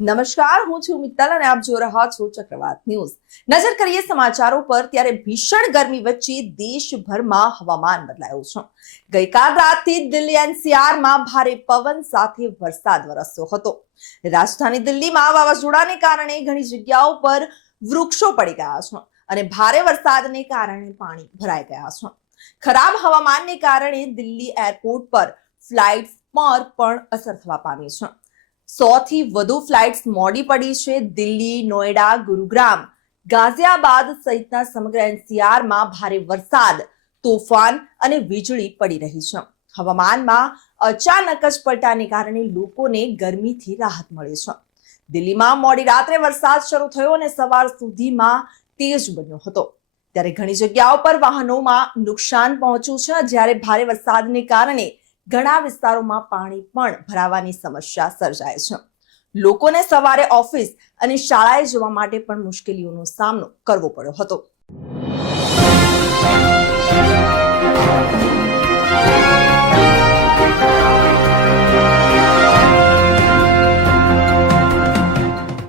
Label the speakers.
Speaker 1: નમસ્કાર, હું છું મિત્તલ અને આપ જોઈ રહ્યા છો ચક્રવાત ન્યૂઝ. નજર કરીએ સમાચારો પર, ત્યારે ભીષણ ગરમી વચ્ચે દેશભરમાં હવામાન બદલાયું છે. ગઈકાલ રાતથી દિલ્હી એનસીઆરમાં ભારે પવન સાથે વરસાદ વરસ્યો હતો. રાજધાની દિલ્હીમાં વાવાઝોડાને કારણે ઘણી જગ્યાઓ પર વૃક્ષો પડી ગયા છે અને ભારે વરસાદને કારણે પાણી ભરાઈ ગયા છે. ખરાબ હવામાનને કારણે દિલ્હી એરપોર્ટ પર ફ્લાઇટ્સ પર પણ અસર થવા પામી છે. સો થી વધુ ફ્લાઇટ્સ મોડી પડી છે દિલ્હી નોઈડા ગુરુગ્રામ. ગાઝિયાબાદ સહિતના સમગ્ર એનસીઆરમાં ભારે વરસાદ, તોફાન અને વીજળી પડી રહી છે. હવામાનમાં અચાનક જ પલટાને કારણે લોકોને ગરમીથી રાહત મળી છે. દિલ્હીમાં મોડી રાત્રે વરસાદ શરૂ થયો અને સવાર સુધીમાં તેજ બન્યો હતો. ત્યારે ઘણી જગ્યાઓ પર વાહનોમાં નુકસાન પહોંચ્યું છે. જ્યારે ભારે વરસાદને કારણે ઘણા વિસ્તારોમાં પાણી પણ ભરાવાની સમસ્યા સર્જાય છે. લોકોને સવારે ઓફિસ અને શાળાએ જવા માટે પણ મુશ્કેલીઓનો સામનો કરવો પડ્યો હતો.